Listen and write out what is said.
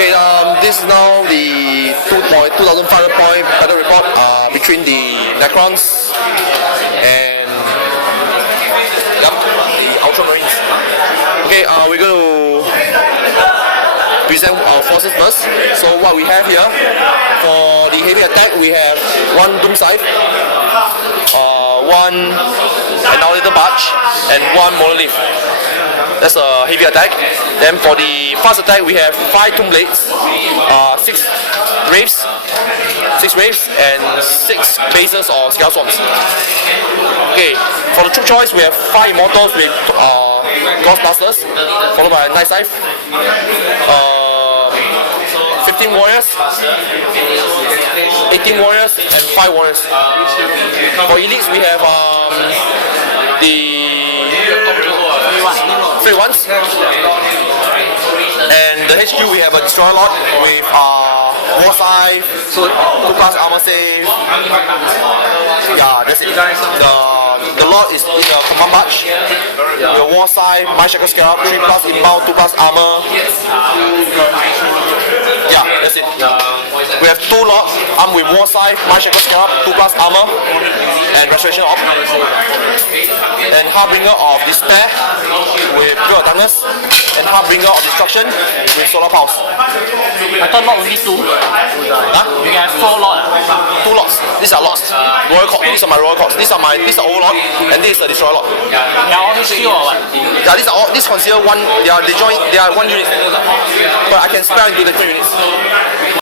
Okay, this is now the 2,500 point battle report between the Necrons and the Ultramarines. Okay, we're going to present our forces first. So what we have here, for the heavy attack, we have one Doom Scythe, one Annihilator Barge, and one Monolith. That's a heavy attack. Then for the fast attack, we have 5 Tomb Blades, 6 Wraiths, and 6 Bases or Scale Swarms. Okay, for the troop choice, we have 5 Immortals with Ghostbusters, followed by Night Scythe, 15 Warriors, 18 Warriors, and 5 Warriors. For Elites, we have the Fate ones, and the HQ we have a Destroyer Lord with War Scythe, 2+ armor save. Yeah, that's it. The Lord is in a command barge. The War Scythe, Mind Shackle Scarab, 3+ inbound, 2+ armor. Yeah, that's it. We have 2 Lords armed with War Scythe, Mind Shackle Scarab, 2+ armor, and Restoration Orb. And Harbinger of Despair with Veil of Darkness, and Harbinger of Destruction with Solar Pulse. I thought not only 2. Huh? You can have 4 lots. 2 lots. These are lots. Royal Corps. These are my Royal Corps. These are Overlord, and this is the Destroyer Lord. They are all HQ or what? Yeah, these are all. This consider one. They are 1 unit. But I can spare into the 2 units.